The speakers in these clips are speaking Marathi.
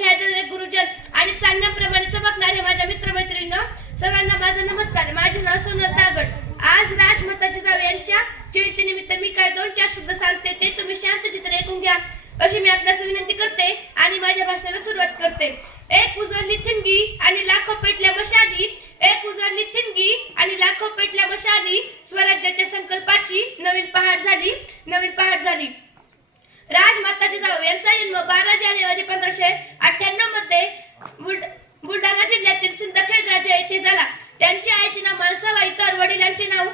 छायाचित्र गुरुजन आणि चांदण्याप्रमाणे चमकणारे माझ्या मित्रमैत्रिणींनो, सर्वांना माझा नमस्कार. माझे नाव सोनल तागड. आज राजमाता जिजाऊ यांच्या जयंतीनिमित्त मी काय 2-4 शब्द सांगते, ते तुम्ही शांत चित्र ऐकून घ्या अशी मी आपल्यास विनंती करते आणि माझ्या भाषणाला सुरुवात करते. एक उजळली थिंगी आणि लाखो पेटल्या मशाली, एक उजळली थिंगी आणि लाखो पेटल्या मशाली, स्वराज्याच्या संकल्पाची नवीन पहाट झाली. राजमाता जिजाऊ यांचा जन्म 12 जानेवारी 1598 मध्ये बुलढाणा जिल्ह्यातील सिंदखेड राजा येथे झाला. त्यांच्या आईचे नाव माणसाबाई तर वडिलांचे नाव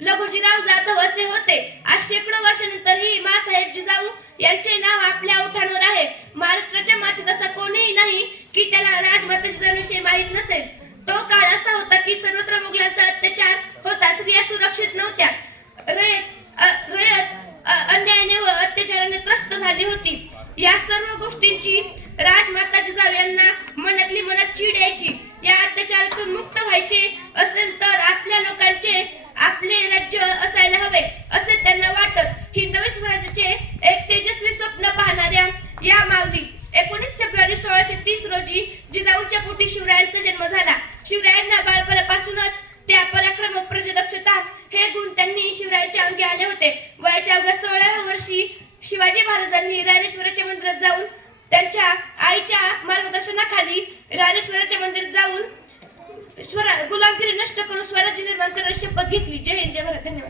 लघुजीराव जाधव असे होते. आज शेकडो वर्षानंतरही मासाहेब जिजाऊ यांचे नाव आपल्या ओठांवर आहे. महाराष्ट्राच्या मातीत असा कोणीही नाही की त्याला राजमाता जिजाऊंविषयी माहीत नसेल. तो काळ असा होता की सर्वत्र मुघलांचा अत्याचार होता. स्त्रिया सुरक्षित नव्हत्या. रयत अन्यायाने व अत्याचाराने त्रस्त झाली होती. या सर्व गोष्टींची राजमाता जिजाऊ यांना मनात चीड यायची. या अत्याचारातून मुक्त व्हायचे असेल तर आपल्या लोकांचे आपले राज्य असायला हवे असे त्यांना वाटत. हिंदवी स्वराज्याचे एक तेजस्वी स्वप्न पाहणाऱ्या या माऊली 19 फेब्रुवारी 1630 रोजी जिजाऊच्या पोटी शिवरायांचा जन्म झाला. शिवरायांना बालपणापासूनच त्या पराक्रम, प्रजादक्षता हे गुण त्यांनी शिवरायांच्या अंगी आले होते. वयाच्या अवघ्या 16व्या वर्षी शिवाजी महाराजांनी राजेश्वराच्या मंदिरात जाऊन त्यांच्या आईच्या मार्गदर्शनाखाली राजेश्वराच्या मंदिरात जाऊन गुलामगिरी नष्ट करून स्वराज्य निर्माण करण्याची शपथ घेतली. जय हिंद, जय भारत. धन्यवाद.